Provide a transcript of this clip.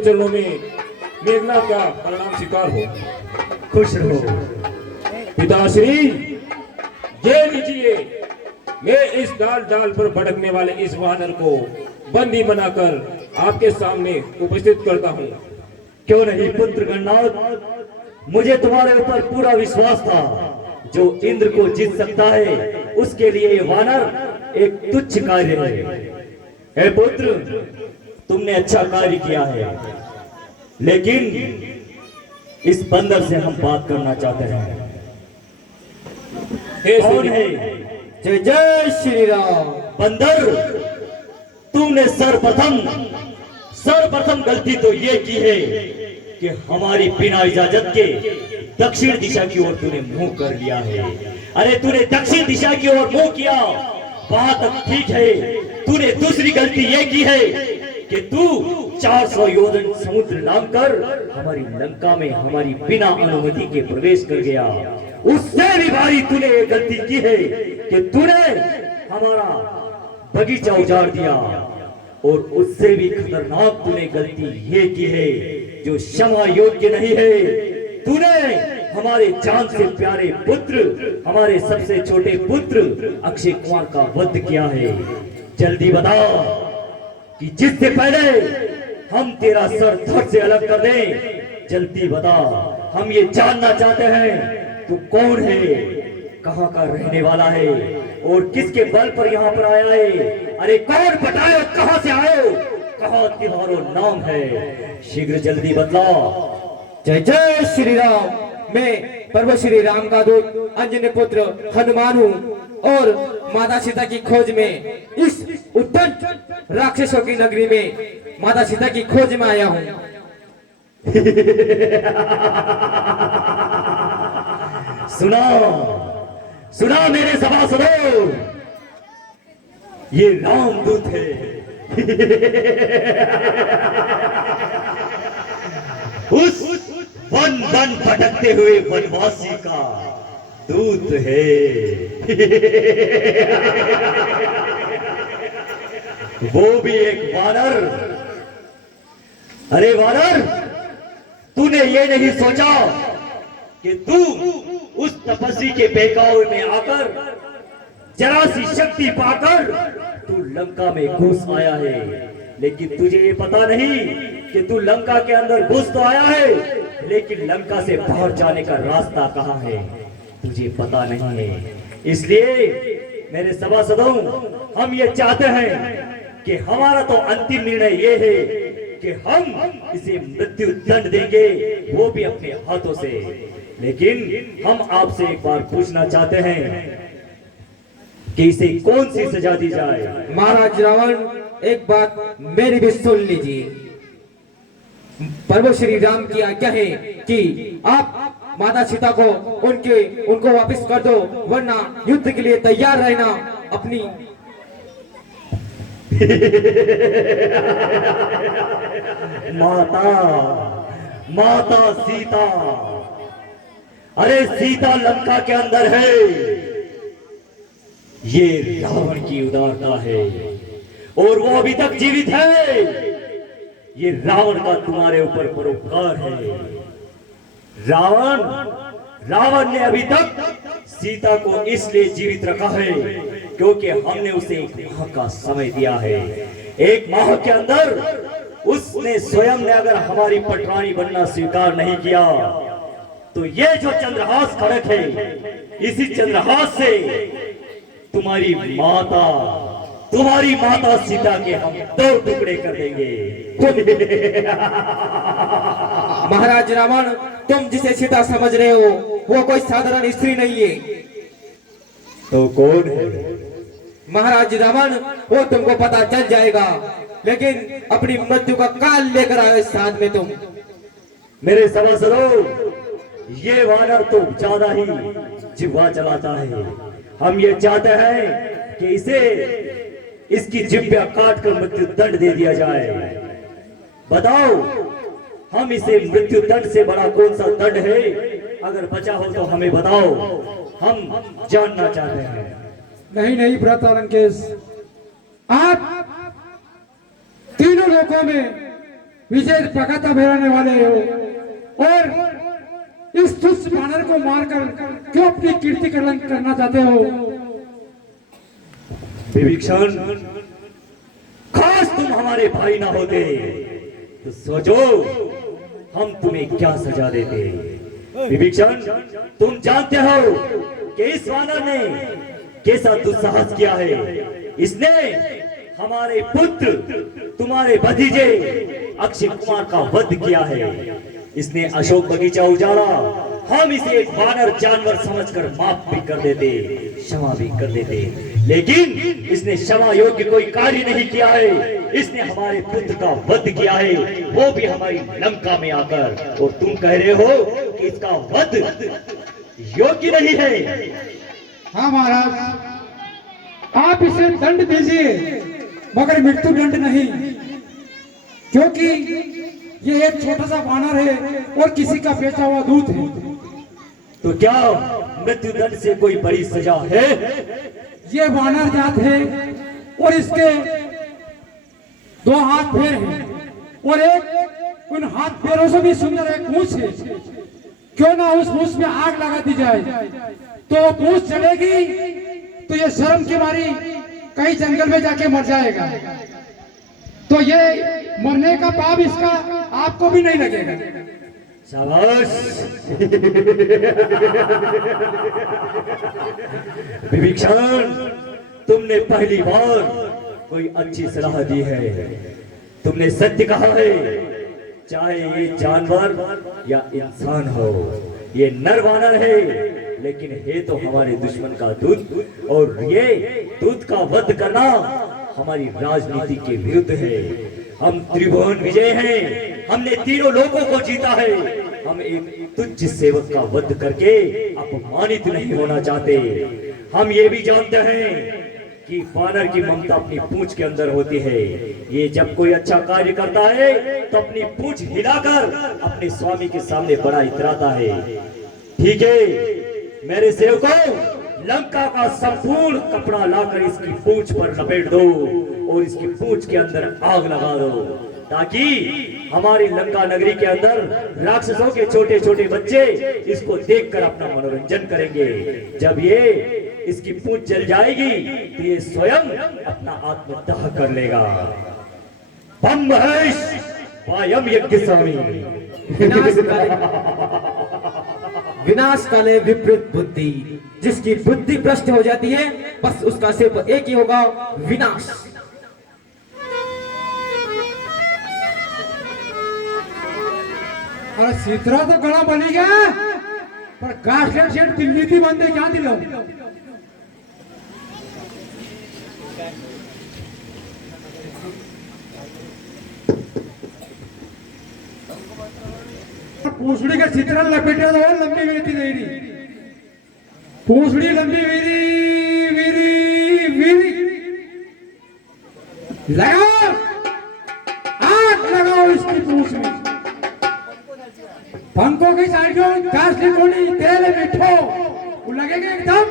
चरणों में मेघनाथ का परिणाम स्वीकार हो। खुश रहो। पिताश्री, ये लीजिए, मैं इस डाल डाल पर भटकने वाले इस वानर को बंदी बनाकर आपके सामने उपस्थित करता हूँ। क्यों नहीं पुत्र गणनाथ, मुझे तुम्हारे ऊपर पूरा विश्वास था। जो इंद्र को जीत सकता है उसके लिए ये वानर एक तुच्छ कार्य है। हे पुत्र, तुमने अच्छा कार्य किया है, लेकिन इस बंदर से हम बात करना चाहते हैं। कौन है? जय जय श्री राम। बंदर, तुमने सर्वप्रथम गलती तो ये की है कि हमारी बिना इजाजत के दक्षिण दिशा की ओर तूने मुंह कर लिया है। अरे तूने दक्षिण दिशा की ओर मुंह किया, बात ठीक है। तूने दूसरी गलती ये की है कि तू 400 योजन समुद्र लांघकर हमारी लंका में हमारी बिना अनुमति के प्रवेश कर गया। उससे भी भारी तूने ये गलती की है कि तूने हमारा बगीचा उजाड़ दिया। और उससे भी खतरनाक तूने गलती ये की है जो क्षमा योग्य नहीं है। तूने हमारे जान से प्यारे पुत्र, हमारे सबसे छोटे पुत्र अक्षय कुमार का वध किया है। जल्दी बता कि जिससे पहले हम तेरा सर धड़ से अलग कर दें। जल्दी बता, हम ये जानना चाहते हैं तू कौन है, कहाँ का रहने वाला है और किसके बल पर यहाँ पर आया है। अरे कौन बताए, कहाँ से आए, कहाँ तुम्हारा नाम है, शीघ्र जल्दी बतला। जय जय श्री राम। मैं प्रभु श्री राम का दूत अंजनी पुत्र हनुमान हूँ और माता सीता की खोज में इस उद्दंड राक्षसों की नगरी में माता सीता की खोज में आया हूँ। सुना सुना मेरे सभासदों, ये रामदूत है। उस वन वन भटकते हुए वनवासी का दूत है। वो भी एक वानर। अरे वानर, तूने ये नहीं सोचा कि तू उस तपस्वी के बहकावे में आकर जरा सी शक्ति पाकर तू लंका में घुस आया है। लेकिन तुझे ये पता नहीं कि तू लंका के अंदर घुस तो आया है, लेकिन लंका से बाहर जाने का रास्ता कहाँ है तुझे पता नहीं है। इसलिए मेरे सभासदों, हम ये चाहते हैं कि हमारा तो अंतिम निर्णय ये है कि हम इसे मृत्यु दंड देंगे, वो भी अपने हाथों से। लेकिन हम आपसे एक बार पूछना चाहते हैं कि इसे कौन सी सजा दी जाए। महाराज रावण, एक बात मेरी भी सुन लीजिए। प्रभु श्री राम की आज्ञा है कि आप माता सीता को उनको वापस कर दो, वरना युद्ध के लिए तैयार रहना। अपनी माता सीता, अरे सीता लंका के अंदर है। ये रावण की उदारता है और वो अभी तक जीवित है। ये रावण का तुम्हारे ऊपर परोपकार है। रावण ने अभी तक सीता को इसलिए जीवित रखा है क्योंकि हमने उसे 1 माह का समय दिया है। 1 माह के अंदर उसने स्वयं ने अगर हमारी पटरानी बनना स्वीकार नहीं किया तो ये जो चंद्रहास खड़क है, इसी चंद्रहास से तुम्हारी माता सीता के हम 2 टुकड़े कर देंगे। महाराज रावण, तुम जिसे सीता समझ रहे हो वो कोई साधारण स्त्री नहीं है। तो कौन है? महाराज रावण, वो तुमको पता चल जाएगा, लेकिन अपनी मृत्यु का काल लेकर आए साथ में तुम। मेरे सभासदों, ये वानर तो ज्यादा ही जिह्वा चलाता है। हम ये चाहते हैं कि इसकी जिह्वा काट कर मृत्यु दंड दे दिया जाए। बताओ, हम इसे मृत्यु दंड से बड़ा कौन सा दंड है? अगर बचा हो तो हमें बताओ, हम जानना चाहते हैं। नहीं नहीं भ्राता लंकेश, आप तीनों लोगों में विजय पकाता बेराने वाले हो और इस तुच्छ बानर को मारकर क्यों अपनी कीर्ति कलंक करना चाहते हो? विभीषण, काश तुम हमारे भाई ना होते तो सोचो हम तुम्हें क्या सजा देते। विभीषण, तुम जानते हो कि इस वानर ने कैसा दुस्साहस किया है। इसने हमारे पुत्र तुम्हारे भतीजे अक्षय कुमार का वध किया है। इसने अशोक बगीचा उजाड़ा। हम इसे एक वानर जानवर समझकर माफ भी कर देते, क्षमा भी कर देते, लेकिन इसने क्षमा योग्य कोई कार्य नहीं किया है। इसने हमारे पुत्र का वध किया है, वो भी हमारी लंका में आकर, और तुम कह रहे हो कि इसका वध योग्य नहीं है। हाँ महाराज, आप इसे दंड दीजिए मगर मृत्यु दंड नहीं, क्योंकि ये एक छोटा सा वानर है और किसी का बेचा हुआ दूध है। तो क्या मृत्यु दंड से कोई बड़ी सजा है? ये वानर जात है और इसके 2 हाथ पैर हैं और एक उन हाथ पैरों से भी सुंदर एक पूंछ है। क्यों ना उस पूंछ में आग लगा दी जाए, तो वो पूंछ चलेगी तो ये शर्म की मारी कहीं जंगल में जाके मर जाएगा। तो ये मरने का पाप इसका आपको भी नहीं लगेगा। शाबाश। विभीषण, तुमने पहली बार कोई अच्छी सलाह दी है। तुमने सत्य कहा है, चाहे ये जानवर या इंसान हो, ये नर वानर है, लेकिन है तो हमारे दुश्मन का दूत, और ये दूत का वध करना हमारी राजनीति के विरुद्ध है। हम त्रिभुवन विजय हैं, हमने तीनों लोगों को जीता है। हम एक तुच्छ सेवक का वध करके अपमानित नहीं होना चाहते। हम ये भी जानते हैं कि वानर की ममता अपनी पूंछ के अंदर होती है। ये जब कोई अच्छा कार्य करता है तो अपनी पूंछ हिलाकर अपने स्वामी के सामने बड़ा इतराता है। ठीक है, मेरे सेवकों, लंका का संपूर्ण कपड़ा लाकर इसकी पूंछ पर लपेट दो और इसकी पूंछ के अंदर आग लगा दो, ताकि हमारी लंका नगरी के अंदर राक्षसों के छोटे छोटे बच्चे इसको देखकर अपना मनोरंजन करेंगे। जब ये इसकी पूंछ जल जाएगी तो ये स्वयं अपना आत्मदाह कर लेगा। बम महेश वायम यज्ञ स्वामी। विनाश काले विपरीत बुद्धि, जिसकी बुद्धि भ्रष्ट हो जाती है बस उसका सिर्फ एक ही होगा, विनाश। अरे सीतरा तो गड़ा बनी गया, पर गार्डन सेट दिल्ली थी बंदे क्या दिलो। पूछड़ी का चित्रण लपेटे तो लंबी वेती दे रही, पूछड़ी लंबी वीरी वीरी वीरी लगाओ, आग लगाओ इसकी पूछ में। पंखों की साइडों कास्टी कोनी तेल मिठो वो लगेगा एकदम।